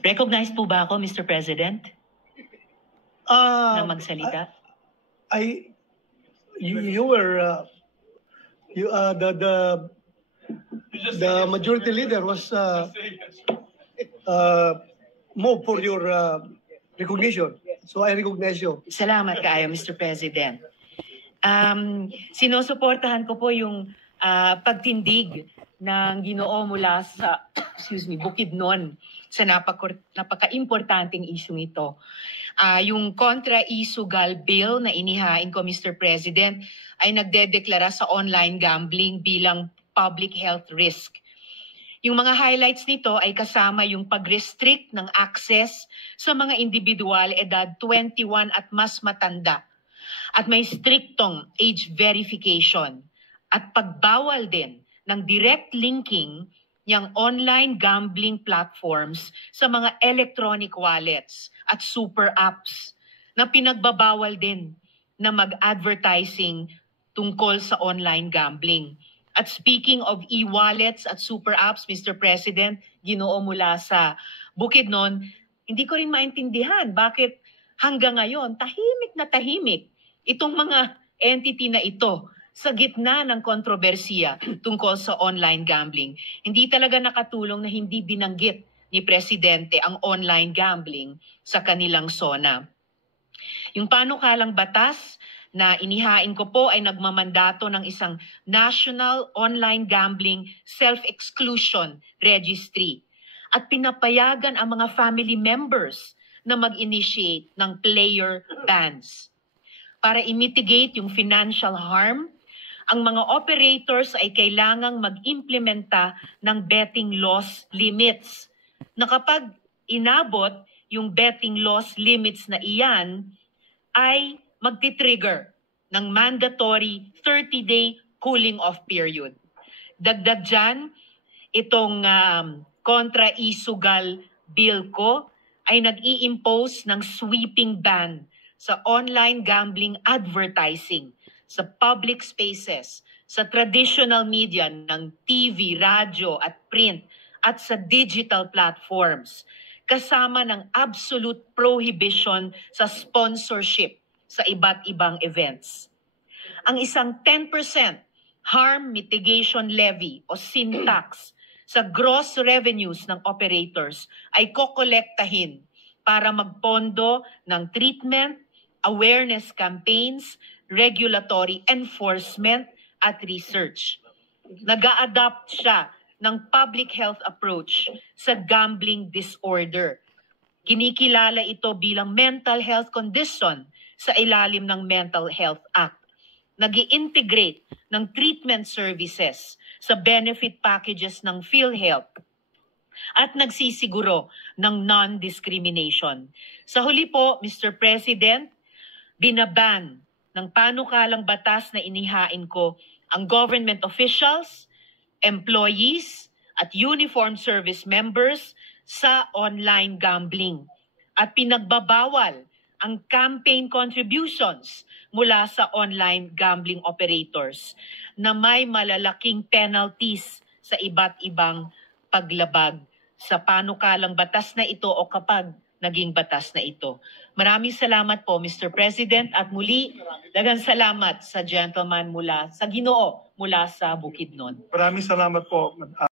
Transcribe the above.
Recognized po ba ako, Mr. President, na magsalita? You were the majority leader was moved for your recognition. So I recognize you. Salamat kaayo, Mr. President. Sinusuportahan ko po yung pagtindig ng Ginoo mula sa Bukidnon sa napaka-importanting isyung ito. Yung kontra-isugal bill na inihain ko, Mr. President, ay nagdedeklara sa online gambling bilang public health risk. Yung mga highlights nito ay kasama yung pag-restrict ng access sa mga individual edad 21 at mas matanda. At may striktong age verification at pagbawal din ng direct linking ng online gambling platforms sa mga electronic wallets at super apps na pinagbabawal din na mag-advertising tungkol sa online gambling. At speaking of e-wallets at super apps, Mr. President, Ginoo mula sa Bukidnon, hindi ko rin maintindihan bakit hanggang ngayon tahimik itong mga entity na ito sa gitna ng kontrobersiya tungkol sa online gambling. Hindi talaga nakatulong na hindi binanggit ni Presidente ang online gambling sa kanilang SONA. Yung panukalang batas na inihain ko po ay nagmamandato ng isang National Online Gambling Self-Exclusion Registry at pinapayagan ang mga family members na mag-initiate ng player bans. Para i-mitigate yung financial harm, ang mga operators ay kailangang mag-implementa ng betting loss limits. Na kapag inabot yung betting loss limits na iyan, ay magti-trigger ng mandatory 30-day cooling off period. Dagdag dyan, itong kontra-isugal bill ko ay nag-i-impose ng sweeping ban sa online gambling advertising, sa public spaces, sa traditional media ng TV, radyo at print, at sa digital platforms, kasama ng absolute prohibition sa sponsorship sa iba't ibang events. Ang isang 10% harm mitigation levy o sin tax sa gross revenues ng operators ay kokolektahin para magpondo ng treatment, awareness campaigns, regulatory enforcement at research. Nag-a-adapt siya ng public health approach sa gambling disorder. Kinikilala ito bilang mental health condition sa ilalim ng Mental Health Act. Nag-i-integrate ng treatment services sa benefit packages ng PhilHealth at nagsisiguro ng non-discrimination. Sa huli po, Mr. President, binaban ng panukalang batas na inihain ko ang government officials, employees, at uniformed service members sa online gambling. At pinagbabawal ang campaign contributions mula sa online gambling operators na may malalaking penalties sa iba't ibang paglabag sa panukalang batas na ito o kapag naging batas na ito. Maraming salamat po, Mr. President, at muli, daghang salamat sa gentleman mula sa Ginoo mula sa Bukidnon. Maraming salamat po.